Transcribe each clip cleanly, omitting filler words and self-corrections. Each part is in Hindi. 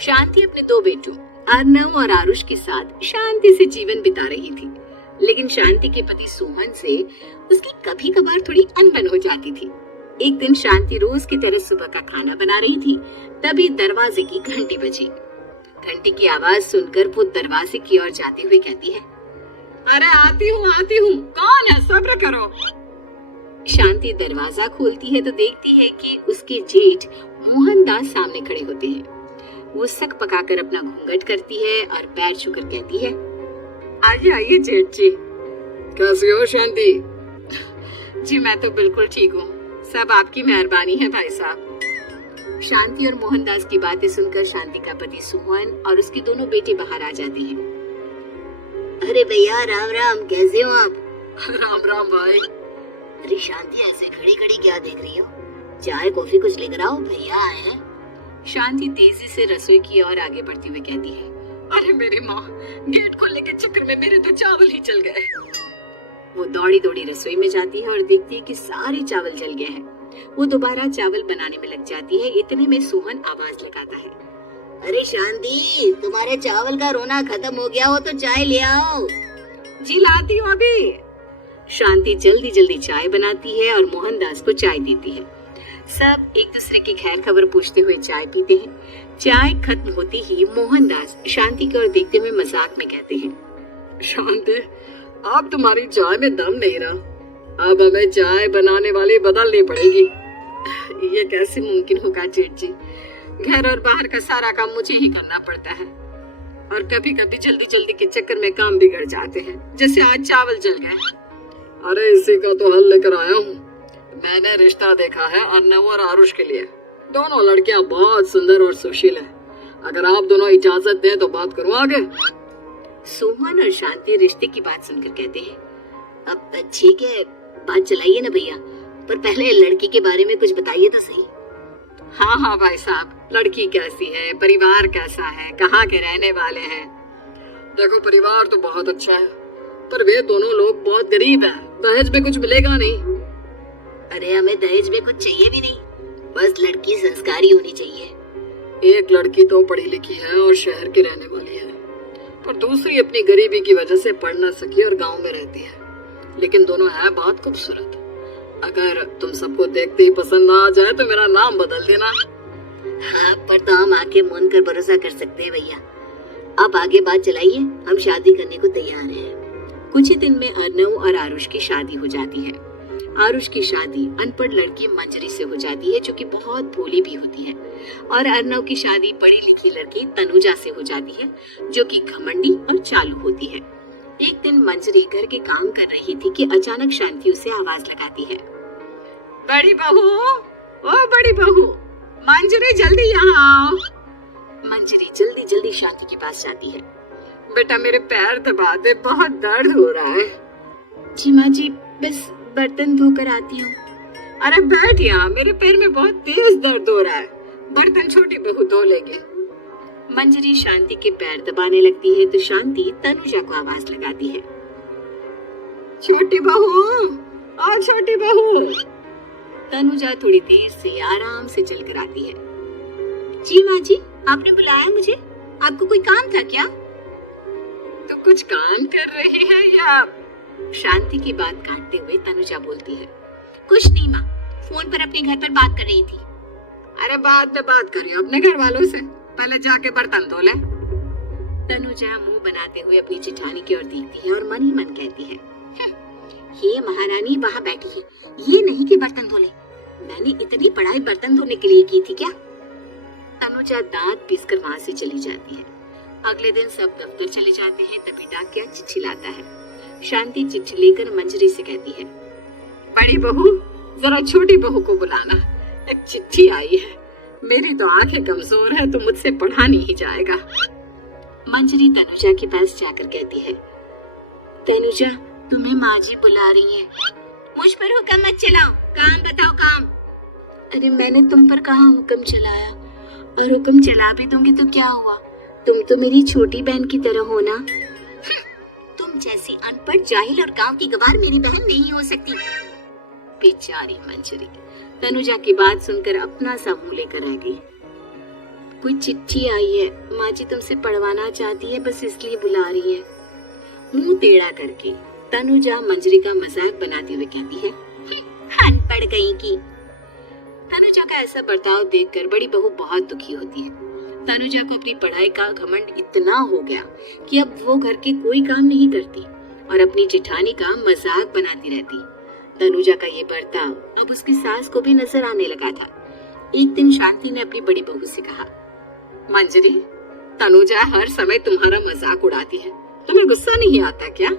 शांति अपने दो बेटों अर्नव और आरुष के साथ शांति से जीवन बिता रही थी। लेकिन शांति के पति सोहन से उसकी कभी कभार थोड़ी अनबन हो जाती थी। एक दिन शांति रोज की तरह सुबह का खाना बना रही थी, तभी दरवाजे की घंटी बजी। घंटी की आवाज सुनकर वो दरवाजे की ओर जाते हुए कहती है, अरे आती हूँ, कौन है, सब्र करो। शांति दरवाजा खोलती है तो देखती है कि उसके जेठ मोहनदास सामने खड़े होते हैं। वो सक पकाकर अपना घूंघट करती है और पैर छूकर कहती है, आइए आइए जेठ जी। कैसी हो शांति? जी मैं तो बिल्कुल ठीक हूँ, सब आपकी मेहरबानी है भाई साहब। शांति और मोहनदास की बातें सुनकर शांति का पति सोहन और उसके दोनों बेटे बाहर आ जाते हैं। अरे भैया राम राम, कैसे हो आप? राम राम भाई। अरे शांति ऐसे खड़ी खड़ी क्या देख रही हो? चाय कॉफी कुछ लेकर आओ, भैया आए हैं। शांति तेजी से रसोई की ओर आगे बढ़ती हुई कहती है, अरे मेरी माँ, गेट खोलने के चक्कर में मेरे तो चावल ही जल गए। वो दौड़ी दौड़ी रसोई में जाती है और देखती है कि सारे चावल जल गए हैं। वो दोबारा चावल बनाने में लग जाती है। इतने में सोहन आवाज लगाता है, अरे शांति, तुम्हारे चावल का रोना खत्म हो गया हो तो चाय ले आओ। जी लाती हूँ अभी। शांति जल्दी जल्दी चाय बनाती है और मोहनदास को चाय देती है। सब एक दूसरे की खैर खबर पूछते हुए चाय पीते हैं। चाय खत्म होती ही मोहनदास शांति की ओर देखते हुए मजाक में कहते हैं, शांति, अब तुम्हारी चाय में दम नहीं रहा, अब हमें चाय बनाने वाली बदलनी पड़ेगी। ये कैसे मुमकिन होगा जेठ जी? घर और बाहर का सारा काम मुझे ही करना पड़ता है और कभी कभी जल्दी जल्दी के चक्कर में काम बिगड़ जाते हैं, जैसे आज चावल जल गए। अरे इसी का तो हल लेकर आया हूँ। मैंने रिश्ता देखा है अर्नव और आरुष के लिए। दोनों लड़कियां बहुत सुंदर और सुशील हैं। अगर आप दोनों इजाजत दें तो बात करूँ आगे। सोहन और शांति रिश्ते की बात सुनकर कहते हैं, अब ठीक है, बात चलाइए ना भैया, पर पहले लड़की के बारे में कुछ बताइए तो सही। हाँ भाई साहब, लड़की कैसी है, परिवार कैसा है, कहाँ के रहने वाले हैं? देखो परिवार तो बहुत अच्छा है, पर वे दोनों लोग बहुत गरीब हैं। दहेज में कुछ मिलेगा नहीं। अरे हमें दहेज में कुछ चाहिए भी नहीं, बस लड़की संस्कारी होनी चाहिए। एक लड़की तो पढ़ी लिखी है और शहर की रहने वाली है, और दूसरी अपनी गरीबी की वजह से पढ़ न सकी और गांव में रहती है, लेकिन दोनों है बहुत खूबसूरत। अगर तुम सबको देखते ही पसंद आ जाए तो मेरा नाम बदल देना। हाँ, पर तो हम आके मान कर भरोसा कर सकते हैं भैया। अब आगे बात चलाइए, हम शादी करने को तैयार हैं। कुछ ही दिन में अर्नव और आरुष की शादी हो जाती है। आरुष की शादी अनपढ़ लड़की मंजरी से हो जाती है, जो कि बहुत भोली भी होती है, और अर्नव की शादी पढ़ी लिखी लड़की तनुजा से हो जाती है, जो कि घमंडी और चालू होती है। एक दिन मंजरी घर के काम कर रही थी कि अचानक शांति उसे आवाज लगाती है, बड़ी बहू, ओ बड़ी बहू, मंजरी जल्दी यहाँ आओ। मंजरी जल्दी जल्दी शांति के पास जाती है। बेटा मेरे पैर दबा दे, बहुत दर्द हो रहा है। जी माँ जी, बस बर्तन धोकर आती हूँ। अरे बैठ यहाँ, मेरे पैर में बहुत तेज दर्द हो रहा है, बर्तन छोटी बहू धो लेगी। मंजरी शांति के पैर दबाने लगती है तो शांति तनुजा को आवाज लगाती है, छोटी बहू, और छोटी बहू। तनुजा थोड़ी देर से आराम से चलकर आती है। जी माँ जी, आपने बुलाया मुझे, आपको कोई काम था क्या? तो कुछ काम कर रही है या? शांति की बात काटते हुए तनुजा बोलती है, कुछ नहीं माँ, फोन पर अपने घर पर बात कर रही थी। अरे बाद में बात करिए अपने घर वालों से, पहले जाके बर्तन धो ले। तनुजा मुंह बनाते हुए अपनी जेठानी की ओर देखती है और मन ही मन कहती है, ये महारानी वहाँ बैठी है, ये नहीं कि बर्तन धो ले। मैंने इतनी पढ़ाई बर्तन धोने के लिए की थी क्या? तनुजा दांत पीसकर वहाँ से चली जाती है। अगले दिन सब दफ्तर चले जाते हैं, तभी डाकिया चिट्ठी लाता है। शांति चिट्ठी लेकर मंजरी से कहती है, बड़ी बहू, जरा छोटी बहू को बुलाना, एक चिट्ठी आई है। मेरी तो आंखें कमजोर है तो मुझसे पढ़ा नहीं जाएगा। मंजरी तनुजा के पास जाकर कहती है, तनुजा, तुम्हें माँ जी बुला रही है। मुझ पर हुक्म मत चलाओ, काम बताओ काम। अरे मैंने तुम पर कहाँ हुक्म चलाया, और हुक्म चला भी दूंगी तो क्या हुआ, तुम तो मेरी छोटी बहन की तरह हो ना। तुम जैसी अनपढ़, जाहिल और गांव की गवार मेरी बहन नहीं हो सकती। बेचारी मंजरी तनुजा की बात सुनकर अपना सा मुंह लेकर रह गई। कोई चिट्ठी आई है, माँ जी तुमसे पढ़वाना चाहती है, बस इसलिए बुला रही है। मुंह टेढ़ा करके तनुजा मंजरी का मजाक बनाते हुए कहती है, अनपढ़ गई की। तनुजा का ऐसा बर्ताव देखकर बड़ी बहू बहुत दुखी होती है। तनुजा को अपनी पढ़ाई का घमंड इतना हो गया कि अब वो घर के कोई काम नहीं करती और अपनी जेठानी का मजाक बनाती रहती। तनुजा का ये बर्ताव अब उसकी सास को भी नजर आने लगा था। एक दिन शांति ने अपनी बड़ी बहू से कहा, मंजरी, तनुजा हर समय तुम्हारा मजाक उड़ाती है, तुम्हें गुस्सा नहीं आता क्या?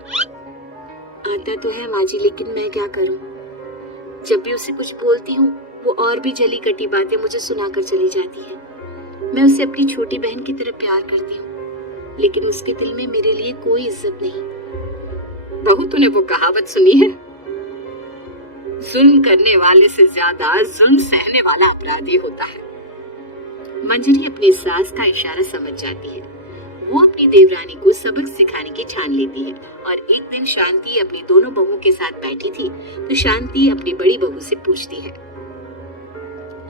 आता तो है माँ जी, लेकिन मैं क्या करूं? जब भी उसे कुछ बोलती हूँ वो और भी जली कटी बातें मुझे सुनाकर चली जाती है। मैं उसे अपनी छोटी बहन की तरह प्यार करती हूँ, लेकिन उसके दिल में मेरे लिए कोई इज्जत नहीं। बहू, तूने वो कहावत सुनी है, जुल्म करने वाले से ज्यादा जुल्म सहने वाला अपराधी होता है। मंजरी अपनी सास का इशारा समझ जाती है। वो अपनी देवरानी को सबक सिखाने की ठान लेती है और एक दिन शांति अपनी दोनों बहुओं के साथ बैठी थी तो शांति अपनी बड़ी बहू से पूछती है,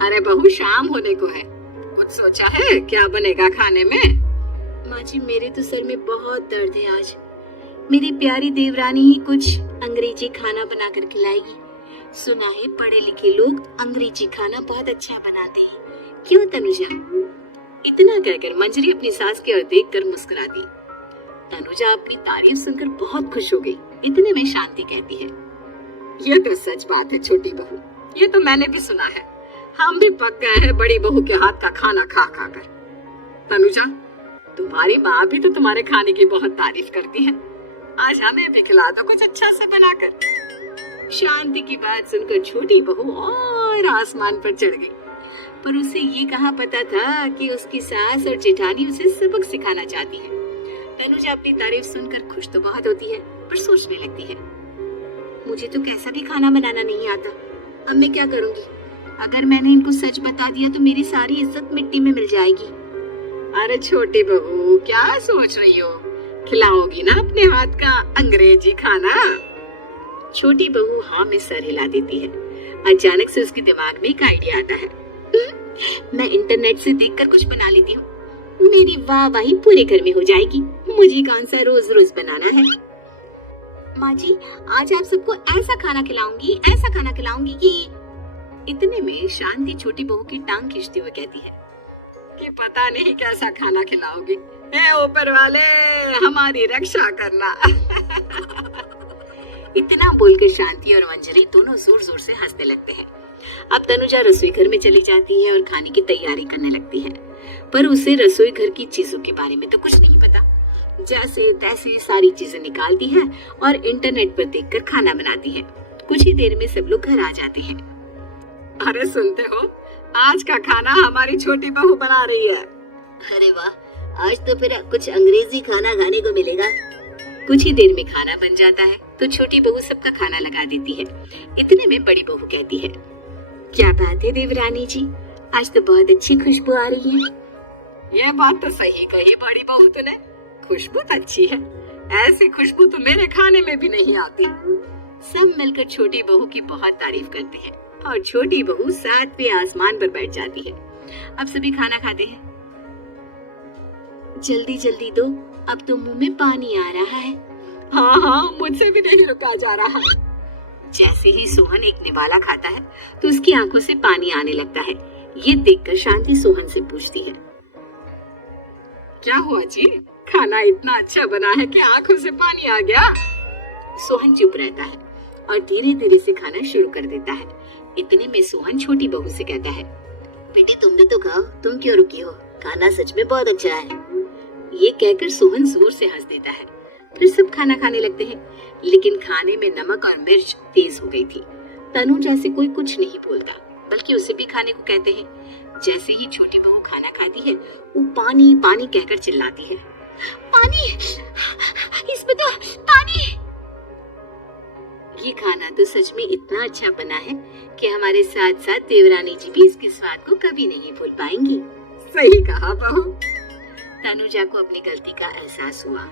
अरे बहू, शाम होने को है, कुछ सोचा है क्या बनेगा खाने में? माँ जी, मेरे तो सर में बहुत दर्द है आज। मेरी प्यारी देवरानी ही कुछ अंग्रेजी खाना बना कर खिलाएगी। सुना है पढ़े लिखे लोग अंग्रेजी खाना बहुत अच्छा बनाते हैं, क्यों तनुजा? इतना कहकर मंजरी अपनी सास की ओर देखकर मुस्कुरा दी। तनुजा अपनी तारीफ सुनकर बहुत खुश हो गई। इतने में शांति कहती है, ये तो सच बात है छोटी बहू, ये तो मैंने भी सुना है। हम भी पक गए हैं बड़ी बहू के हाथ का खाना खा खा कर। तनुजा, तुम्हारी माँ भी तो तुम्हारे खाने की बहुत तारीफ करती है, आज हमें भी खिला दो कुछ अच्छा से बनाकर। शांति की बात सुनकर छोटी बहू और आसमान पर चढ़ गई, पर उसे ये कहाँ पता था कि उसकी सास और जेठानी उसे सबक सिखाना चाहती है। तनुजा अपनी तारीफ सुनकर खुश तो बहुत होती है, पर सोचने लगती है, मुझे तो कैसा भी खाना बनाना नहीं आता, अब मैं क्या करूंगी? अगर मैंने इनको सच बता दिया तो मेरी सारी इज्जत मिट्टी में मिल जाएगी। अरे छोटी बहू, क्या सोच रही हो? खिलाओगी ना अपने हाथ का अंग्रेजी खाना? छोटी बहू हाँ में सर हिला देती है। अचानक से उसके दिमाग में एक आइडिया आता है, मैं इंटरनेट से देखकर कुछ बना लेती हूँ, मेरी वाहवाही पूरे घर में हो जाएगी। मुझे कौन सा रोज रोज बनाना है। माँ जी, आज आप सबको ऐसा खाना खिलाऊंगी कि। इतने में शांति छोटी बहू की टांग खींचते हुए कहती है कि पता नहीं कैसा खाना खिलाओगी, हे ऊपर वाले हमारी रक्षा करना। इतना बोलकर शांति और मंजरी दोनों जोर जोर से हंसने लगते हैं। अब तनुजा रसोई घर में चली जाती है और खाने की तैयारी करने लगती है, पर उसे रसोई घर की चीजों के बारे में तो कुछ नहीं पता। जैसे तैसे सारी चीजें निकालती है और इंटरनेट पर देखकर खाना बनाती है। कुछ ही देर में सब लोग घर आ जाते हैं। अरे सुनते हो, आज का खाना हमारी छोटी बहू बना रही है। अरे वाह, आज तो फिर कुछ अंग्रेजी खाना खाने को मिलेगा। कुछ ही देर में खाना बन जाता है तो छोटी बहू सबका खाना लगा देती है। इतने में बड़ी बहू कहती है, क्या बात है देवरानी जी, आज तो बहुत अच्छी खुशबू आ रही है। ये बात तो सही कही बड़ी बहू तूने, खुशबू तो अच्छी है, ऐसी खुशबू तो मेरे खाने में भी नहीं आती। सब मिलकर छोटी बहू की बहुत तारीफ करते हैं और छोटी बहू सातवें आसमान पर बैठ जाती है। अब सभी खाना खाते हैं। जल्दी जल्दी दो, अब तो मुंह में पानी आ रहा है। हाँ, मुझसे भी नहीं रुका जा रहा। जैसे ही सोहन एक निवाला खाता है तो उसकी आंखों से पानी आने लगता है। ये देखकर शांति सोहन से पूछती है, क्या हुआ जी, खाना इतना अच्छा बना है कि आंखों से पानी आ गया? सोहन चुप रहता है और धीरे धीरे से खाना शुरू कर देता है। इतने में सोहन छोटी बहू से कहता है, बेटी तुम भी तो खाओ, तुम क्यों रुकी हो, खाना सच में बहुत अच्छा है। ये कहकर सोहन जोर से हंस देता है। फिर सब खाना खाने लगते हैं, लेकिन खाने में नमक और मिर्च तेज हो गई थी। तनुजा से कोई कुछ नहीं बोलता, बल्कि उसे भी खाने को कहते हैं। जैसे ही छोटी बहू खाना खाती है वो पानी पानी कहकर चिल्लाती है, पानी, इसमें तो पानी। ये खाना तो सच में इतना अच्छा बना है कि हमारे साथ साथ देवरानी जी भी इसके स्वाद को कभी नहीं भूल पाएंगी। सही कहा बहू। तनुजा को अपनी गलती का एहसास हुआ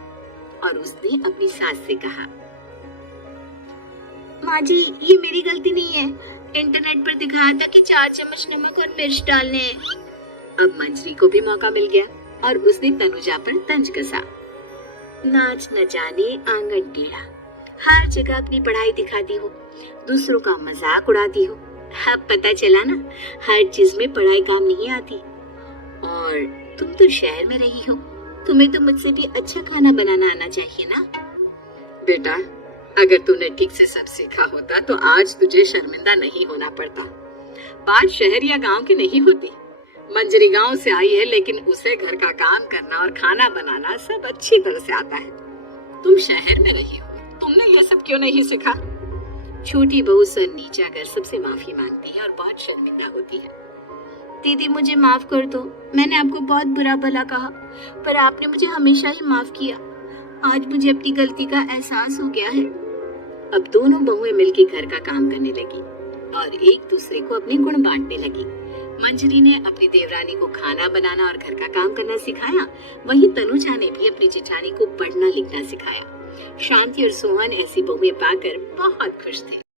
और उसने अपनी सास से कहा, माँ जी ये मेरी गलती नहीं है, इंटरनेट पर दिखाया था कि 4 चम्मच नमक और मिर्च डालने हैं। अब मंजरी को भी मौका मिल गया और उसने तनुजा पर तंज कसा। नाच न जाने आंगन टेढ़ा, हर जगह अपनी पढ़ाई दिखाती हो, दूसरों का मजाक उड़ाती हो। अब पता चला ना, हर चीज में पढ़ाई काम नहीं आती। और तुम तो शहर में रही हो, तुम्हें तो मुझसे भी अच्छा खाना बनाना आना चाहिए ना। बेटा, अगर तूने ठीक से सब सीखा होता तो आज तुझे शर्मिंदा नहीं होना पड़ता। बात शहर या गांव की नहीं होती। मंजरी गांव से आई है, लेकिन उसे घर का काम करना और खाना बनाना सब अच्छी तरह से आता है। तुम शहर में रही हो, तुमने ये सब क्यों नहीं सीखा? छोटी बहू सर नीचा कर सबसे माफी मांगती है और बहुत शर्मिंदा होती है। दीदी मुझे माफ कर दो, मैंने आपको बहुत बुरा भला कहा, पर आपने मुझे हमेशा ही माफ किया। आज मुझे अपनी गलती का एहसास हो गया है। अब दोनों बहुएं मिलकर घर का काम करने लगी और एक दूसरे को अपने गुण बांटने लगी। मंजरी ने अपनी देवरानी को खाना बनाना और घर का काम करना सिखाया, वहीं तनुजा ने भी अपनी जेठानी को पढ़ना लिखना सिखाया। शांति और सोहन ऐसी बहुएं पाकर बहुत खुश थे।